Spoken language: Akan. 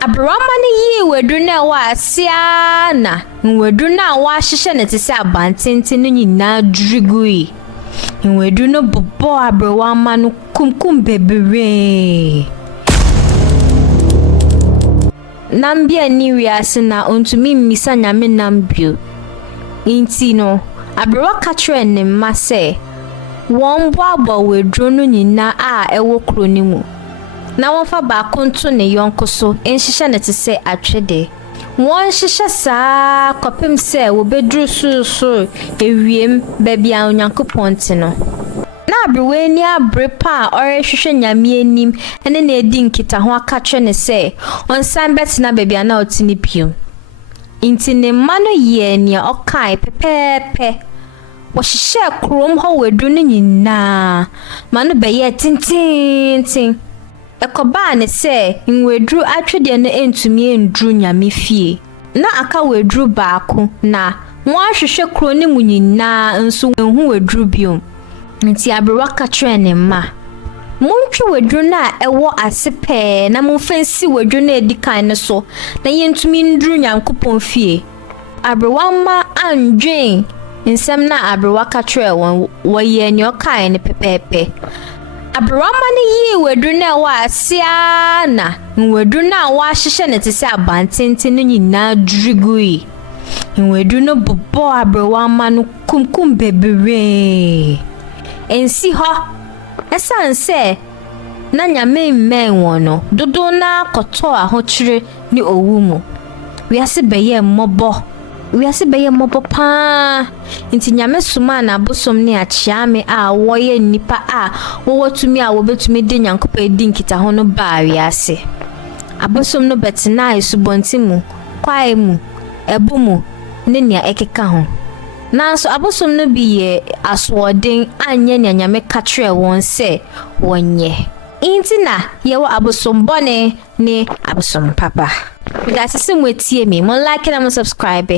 Aberewa ne yi wedru na wa asia na wedru na wa hyehye ne tese abantenten no nyina drigui. Wedru no bobo aberewa no kumkum bebre. Nambia ni wiase na ontumi mmisa nyame nambio. Inti no aberewa ka kire ne mma se won boabo wedru no nyina a ewo kro ni mu. Na won fa ba konto ne yonko so enhyehye ne tese atwede. Won hyehye saa kopem se wo bedru susu ewiem babia onyankopon te no. Na aberewa ni abrepa orehwehwe nyame anim ene na edi nkita ho aka kire ne se onsan betina babia na otini pio. Inti ne mano ye nia okai pepepe. Wo hyehye krom ho wedru no nyina mano beye tintintin. Ekoba ne se nwedru atwede no entumi endru nyame fie. Na aka wedru baako na won hwehwe kro ne mu nyina nso enhu wedru biom. Nti aberewa ka kire ne ma. Montwe wedru na ewo asepe na momfansi wedru na edikan ne so na yentumi ndru nyankopon fie. Aberewa ma andwen nsem na aberewa ka kire won woye ne okai ne pepepe. Aberewa ne yi wedru na wa asia na wedru na wa hyehye ne tese abantenten no nyina drigui. Wedru no bobo aberewa no kumkum bebre. Ensi ho esanse na nyame mmen won no dodo na koto ahokyire ni owu mu. Wiase beye mmobo pa. Nti nyame suma na abosom ne achiame a woye nipa a wowotumi a wobetumi de nyankopɔ edi nkita ho no ba wiase. Abosom no betina esubontimu, kwae mu, ebu mu ne nia ekeka ho. Nanso abosom no bi ye aswoden anye nya nyame ka kire won se wonye. Inti na yewo abosom bone ne abosom papa. That's a sim with me. Like and subscribe.